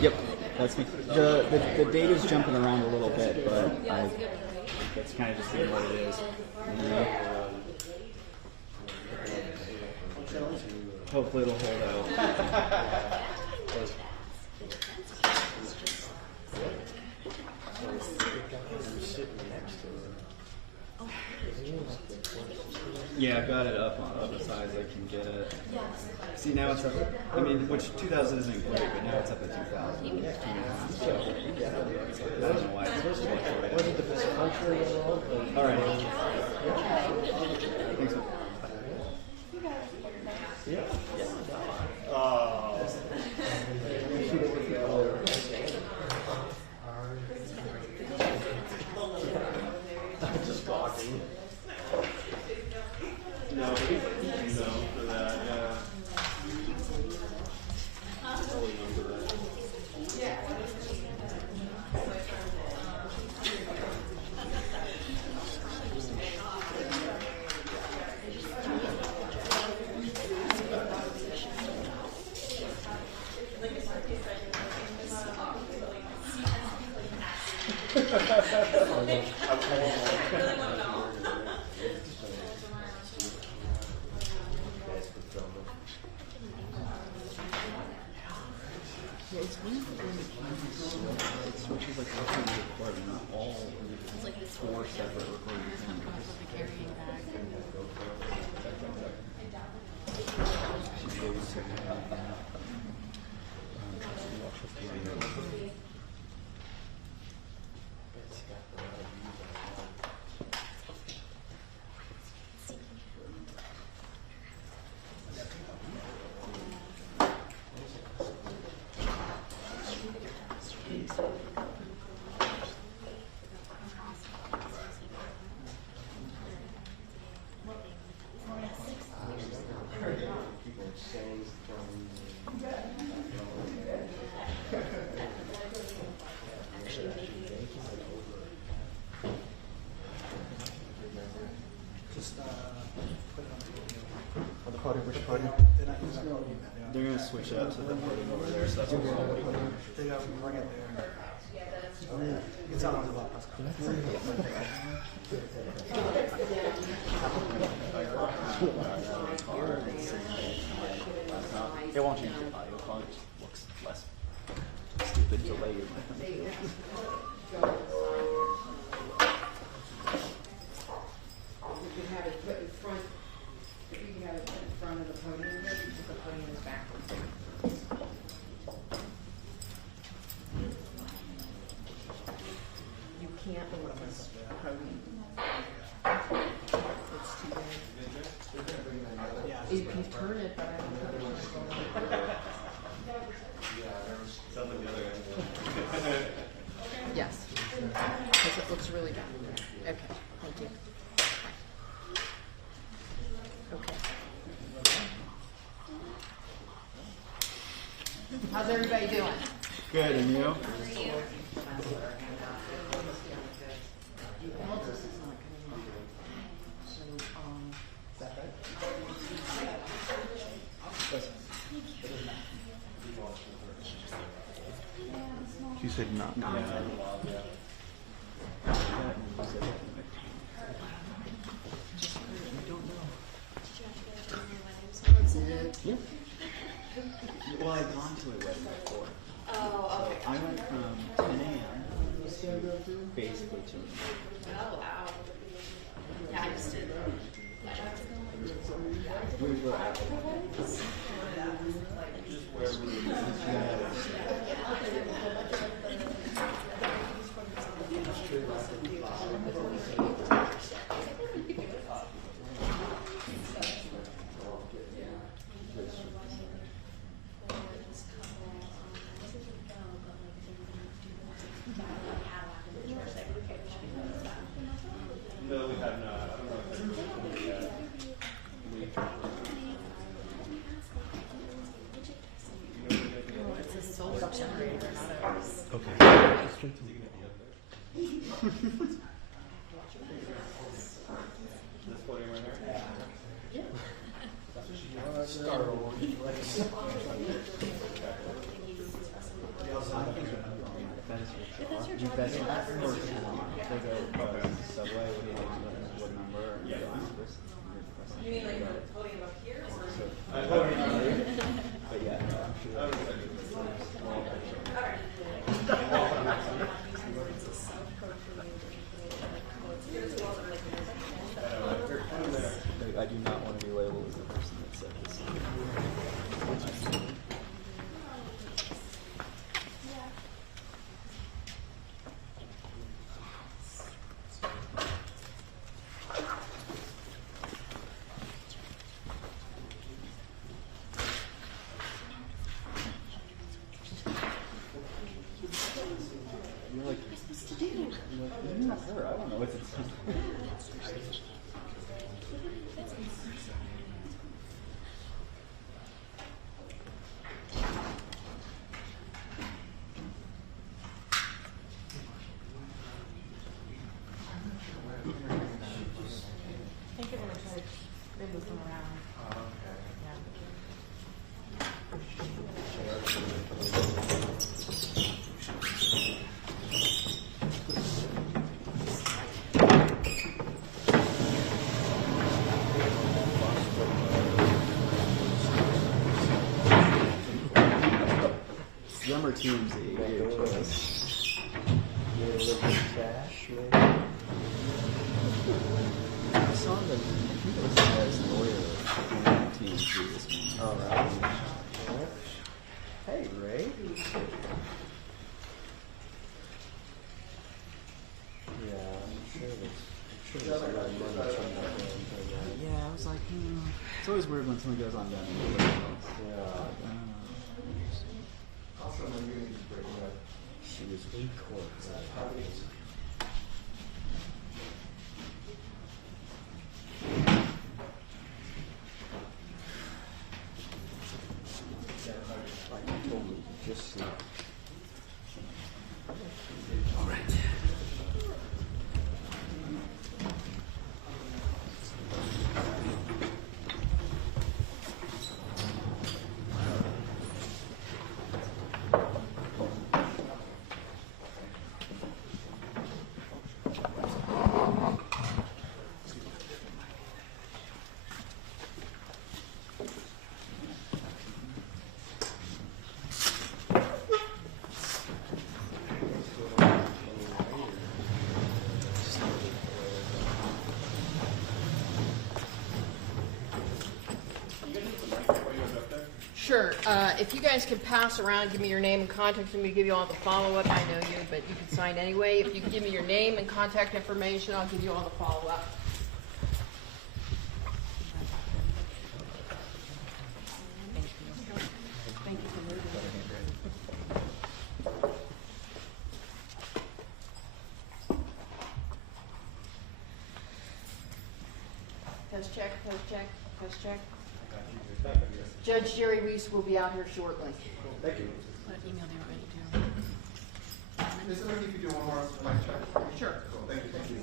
Yep, that's me. The date is jumping around a little bit, but it's kind of just being what it is. Hopefully it'll hold out. Yeah, I've got it up as high as I can get it. See, now it's up. I mean, which 2000 isn't great, but now it's up at 2000. So, I don't know why it's supposed to be. Was it the best country in the world? All right. Thanks. Yeah. Just talking. No, for that, yeah. They're going to switch out to the podium over there, so that's what we're waiting for. It's on the box. It won't change the audio quality, it just looks less stupid delayed. You can turn it, but I don't know what's going on. Sounds like the other guy. Yes, because it looks really bad. Okay, thank you. Okay. How's everybody doing? Good, and you? You said not. Yeah. Yeah. Well, I've gone to a wedding before. Oh, okay. I went from 10 a.m. basically to. Oh, wow. Yeah, I just did. We were No, we have not. I don't know if it's yet. It's a solar generator, not a... Okay. This podium right here? Star Wars. is your best person. There's a subway with what number? Yeah. You mean like the podium up here? But yeah, no, I'm sure. I do not want to be labeled as the person that said this. You're like, you're not her. I don't know what it's. I think they're going to try to move them around. Drummer TMZ. I saw the, I think it was the guy's lawyer on TMZ this morning. Oh, right. Hey, Ray. Yeah, I'm sure there's a lot of money from that. Yeah, I was like, it's always weird when someone goes on that. Yeah. She was in court. Like I told me, just sleep. All right. Sure. If you guys can pass around, give me your name and contact information, give you all the follow-up. I know you, but you can sign anyway. If you can give me your name and contact information, I'll give you all the follow-up. Thank you for moving. Test check, test check, test check. Judge Jerry Reese will be out here shortly. Thank you. What email do you ready to? Is it okay if you do one more mic check? Sure. Cool, thank you, thank you.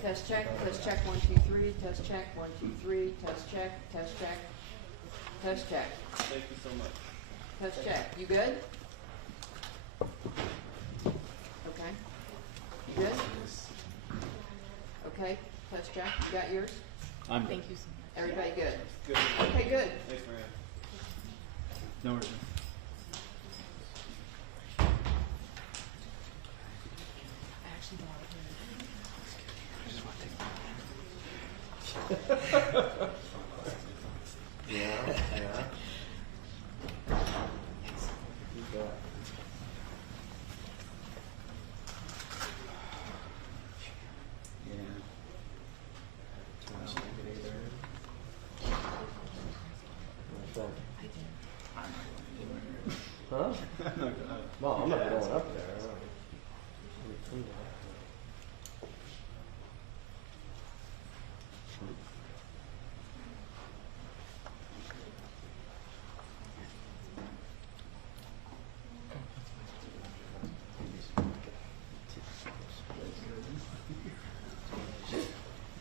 Test check, 1, 2, 3, test check, 1, 2, 3, test check, test check, test check, Thank you so much. test check. You good? Okay. You good? Okay, test check. You got yours? I'm Thank you so much. Everybody good? Good. Okay, good. Thanks, Maria. No worries. I actually don't Yeah, yeah. You got. Yeah. What's that? Huh? No, I'm not going up there.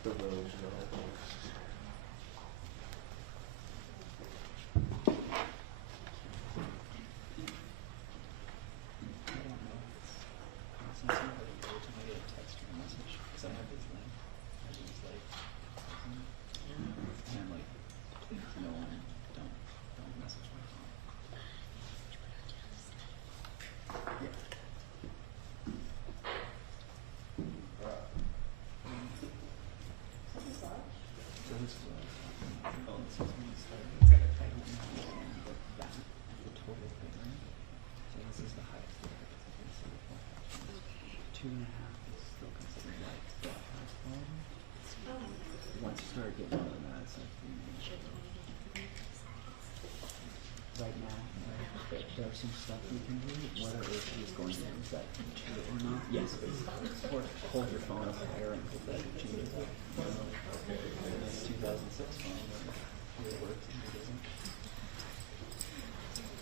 The roads and all that. 2.5 is still considered like high quality. Once you start getting more than that, it's like 3 minutes. Right now, there's some stuff we can do. Whether it is going to use that feature or not. Yes, or hold your phone up higher and hope that it changes it. This 2006 phone, it works and it doesn't.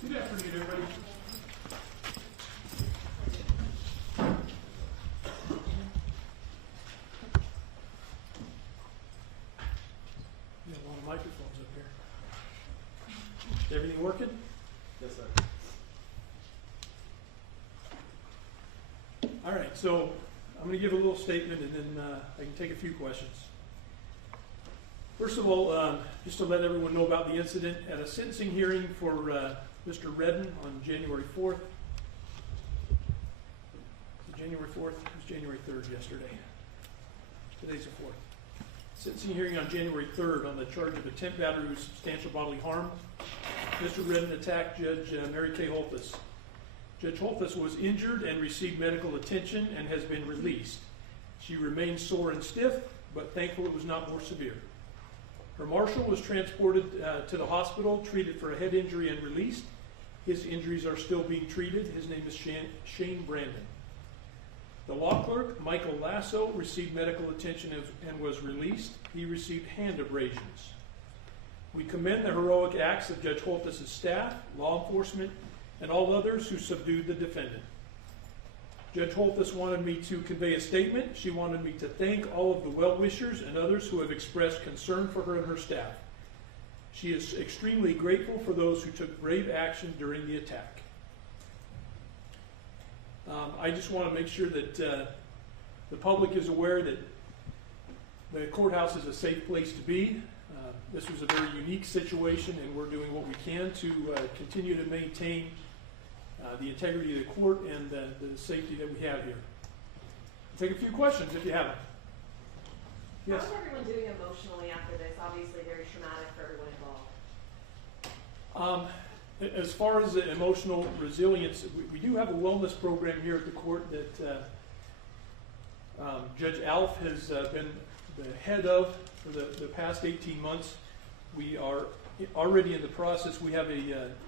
Good afternoon, everybody. We have a lot of microphones up here. Is everything working? Yes, sir. All right, so I'm going to give a little statement and then I can take a few questions. First of all, just to let everyone know about the incident, at a sentencing hearing for Mr. Redden on January 4th. January 4th? It was January 3rd yesterday. Today's the 4th. Sentencing hearing on January 3rd on the charge of attempt battery with substantial bodily harm. Mr. Redden attacked Judge Mary Kay Holthus. Judge Holthus was injured and received medical attention and has been released. She remains sore and stiff, but thankful it was not more severe. Her marshal was transported to the hospital, treated for a head injury and released. His injuries are still being treated. His name is Shane Brandon. The law clerk, Michael Lasso, received medical attention and was released. He received hand abrasions. We commend the heroic acts of Judge Holthus' staff, law enforcement, and all others who subdued the defendant. Judge Holthus wanted me to convey a statement. She wanted me to thank all of the well-wishers and others who have expressed concern for her and her staff. She is extremely grateful for those who took brave action during the attack. I just want to make sure that the public is aware that the courthouse is a safe place to be. This was a very unique situation, and we're doing what we can to continue to maintain the integrity of the court and the safety that we have here. I'll take a few questions if you have them. Yes? How's everyone doing emotionally after this? Obviously very traumatic for everyone involved. As far as the emotional resilience, we do have a wellness program here at the court that Judge Alf has been the head of for the past 18 months. We are already in the process. We have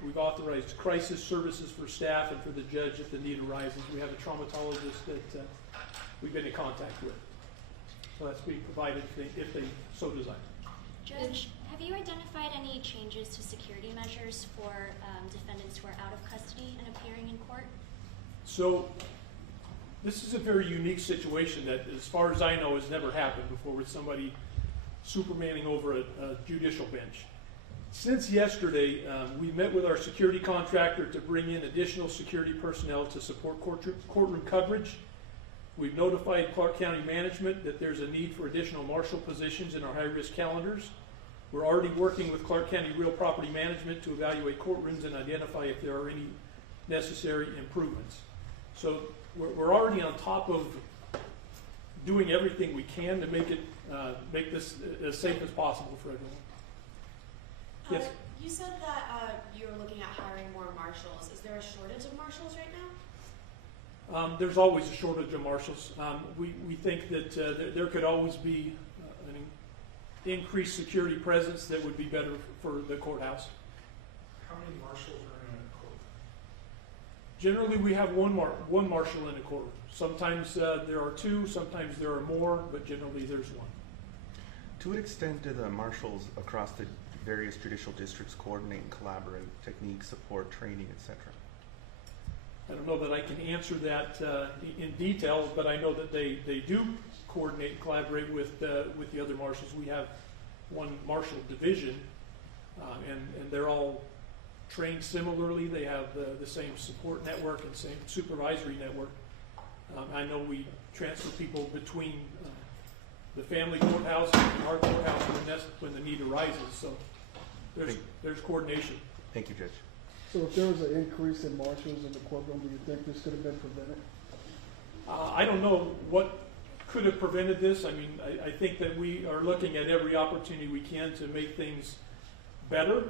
we've authorized crisis services for staff and for the judge if the need arises. We have a traumatologist that we've been in contact with. So that's being provided if they so desire. Judge, have you identified any changes to security measures for defendants who are out of custody and appearing in court? So this is a very unique situation that, as far as I know, has never happened before with somebody supermaning over a judicial bench. Since yesterday, we met with our security contractor to bring in additional security personnel to support courtroom coverage. We've notified Clark County management that there's a need for additional marshal positions in our high-risk calendars. We're already working with Clark County Real Property Management to evaluate courtrooms and identify if there are any necessary improvements. So we're already on top of doing everything we can to make this as safe as possible for everyone. Yes? You said that you were looking at hiring more marshals. Is there a shortage of marshals right now? There's always a shortage of marshals. We think that there could always be an increased security presence that would be better for the courthouse. How many marshals are in a court? Generally, we have one marshal in a courtroom. Sometimes there are two, sometimes there are more, but generally there's one. To what extent do the marshals across the various judicial districts coordinate and collaborate, techniques, support, training, etc.? I don't know that I can answer that in detail, but I know that they do coordinate and collaborate with the other marshals. We have one marshal division, and they're all trained similarly. They have the same support network and same supervisory network. I know we transfer people between the family courthouse and our courthouse when the need arises. So there's coordination. Thank you, Judge. So if there was an increase in marshals in the courtroom, do you think this could have been prevented? I don't know what could have prevented this. I mean, I think that we are looking at every opportunity we can to make things better.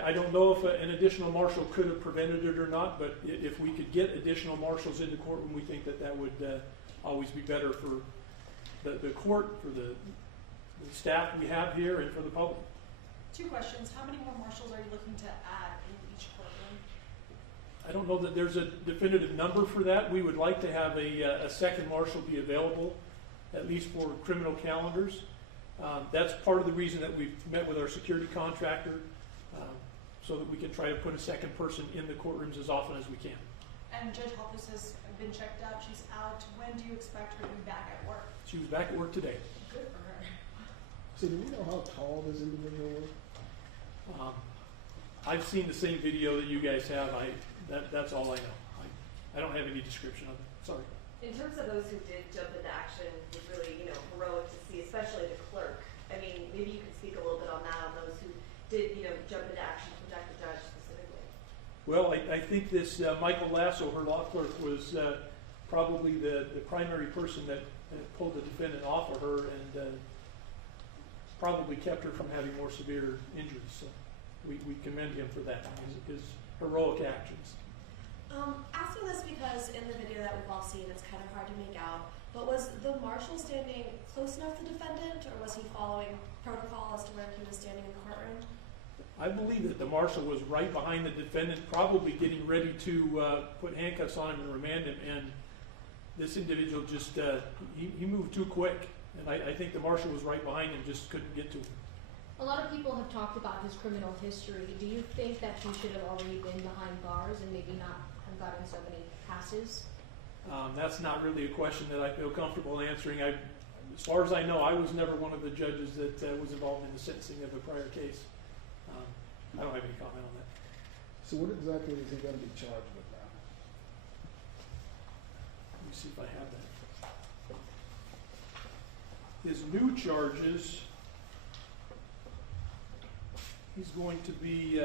I don't know if an additional marshal could have prevented it or not, but if we could get additional marshals in the courtroom, we think that would always be better for the court, for the staff we have here, and for the public. 2 questions. How many more marshals are you looking to add in each courtroom? I don't know that there's a definitive number for that. We would like to have a second marshal be available, at least for criminal calendars. That's part of the reason that we've met with our security contractor, so that we can try to put a second person in the courtrooms as often as we can. And Judge Holthus has been checked out. She's out. When do you expect her to be back at work? She was back at work today. Good for her. So do we know how tall this individual was? I've seen the same video that you guys have. That's all I know. I don't have any description of it. Sorry. In terms of those who did jump into action, it was really, heroic to see, especially the clerk. I mean, maybe you could speak a little bit on that, on those who did, jump into action to protect the judge specifically. Well, I think this Michael Lasso, her law clerk, was probably the primary person that pulled the defendant off of her and probably kept her from having more severe injuries. So we commend him for that, his heroic actions. Asking this because in the video that we've all seen, it's kind of hard to make out, but was the marshal standing close enough to the defendant, or was he following protocol as to where he was standing in the courtroom? I believe that the marshal was right behind the defendant, probably getting ready to put handcuffs on him and remand him, and this individual just, he moved too quick, and I think the marshal was right behind him, just couldn't get to him. A lot of people have talked about his criminal history. Do you think that he should have already been behind bars and maybe not have gotten so many passes? That's not really a question that I feel comfortable answering. As far as I know, I was never one of the judges that was involved in the sentencing of a prior case. I don't have any comment on that. So what exactly is he going to be charged with now? Let me see if I have that. His new charges, he's going to be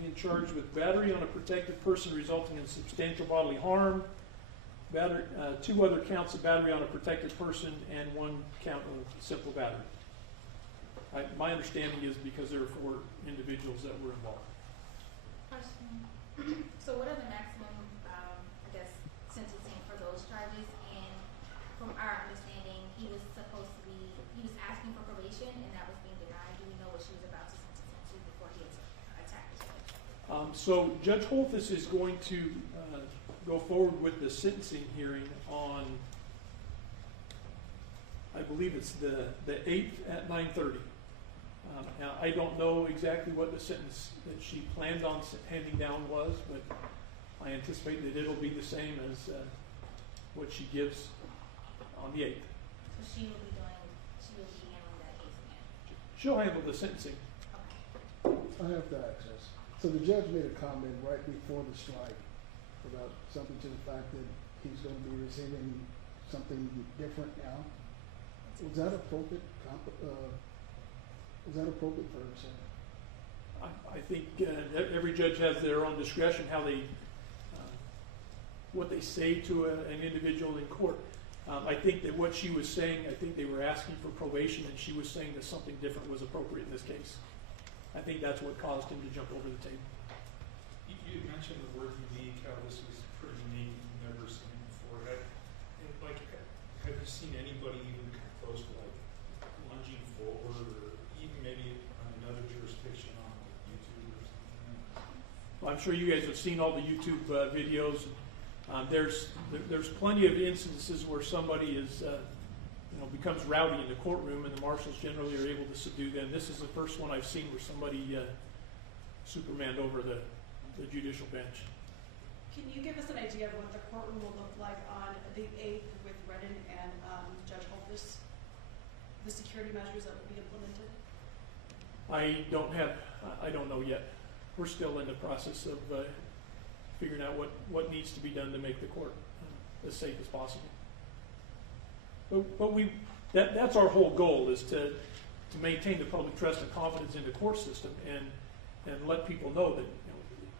being charged with battery on a protected person resulting in substantial bodily harm, 2 other counts of battery on a protected person, and 1 count of simple battery. My understanding is because there are 4 individuals that were involved. Question. So what are the maximum, sentencing for those charges? And from our understanding, he was asking for probation, and that was being denied. Do we know what she was about to sentence him to before he attacked the judge? So Judge Holthus is going to go forward with the sentencing hearing on, I believe it's the 8th at 9:30. Now, I don't know exactly what the sentence that she planned on handing down was, but I anticipate that it'll be the same as what she gives on the 8th. So she will be handling that case again? She'll handle the sentencing. Okay. I have to access. So the judge made a comment right before the strike about something to the fact that he's going to be receiving something different now. Was that appropriate? Was that appropriate for her to say? I think every judge has their own discretion how they, what they say to an individual in court. I think that what she was saying, I think they were asking for probation, and she was saying that something different was appropriate in this case. I think that's what caused him to jump over the table. You mentioned the word unique, how this was pretty unique, you've never seen it before. Have you seen anybody even come close to lunging forward, or even maybe on another jurisdiction on YouTube or something? Well, I'm sure you guys have seen all the YouTube videos. There's plenty of instances where somebody is becomes rowdy in the courtroom, and the marshals generally are able to subdue them. This is the first one I've seen where somebody supermaned over the judicial bench. Can you give us an idea of what the courtroom will look like on the 8th with Redden and Judge Holthus? The security measures that will be implemented? I don't know yet. We're still in the process of figuring out what needs to be done to make the court as safe as possible. But that's our whole goal, is to maintain the public trust and confidence in the court system, and let people know that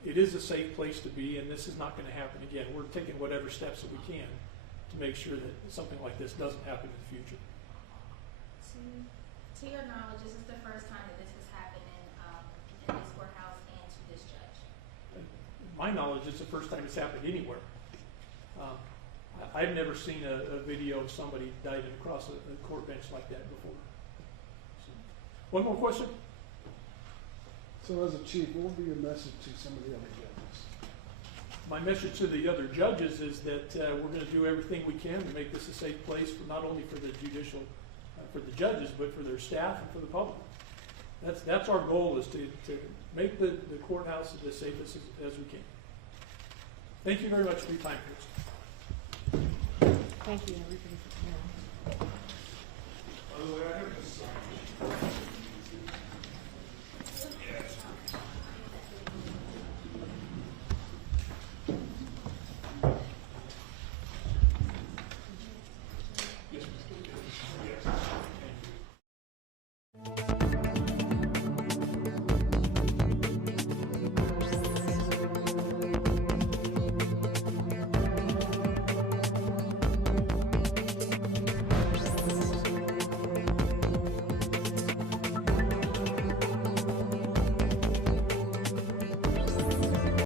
it is a safe place to be, and this is not going to happen again. We're taking whatever steps that we can to make sure that something like this doesn't happen in the future. To your knowledge, this is the first time that this has happened in this courthouse. my knowledge, it's the first time it's happened anywhere. I've never seen a video of somebody diving across a court bench like that before. So, one more question? So as a chief, what would be your message to some of the other judges? My message to the other judges is that we're going to do everything we can to make this a safe place for not only for the judicial, for the judges, but for their staff and for the public. That's our goal, is to make the courthouse as safe as we can. Thank you very much for your time, Chris. Thank you, everybody, for coming. By the way, I have to sign.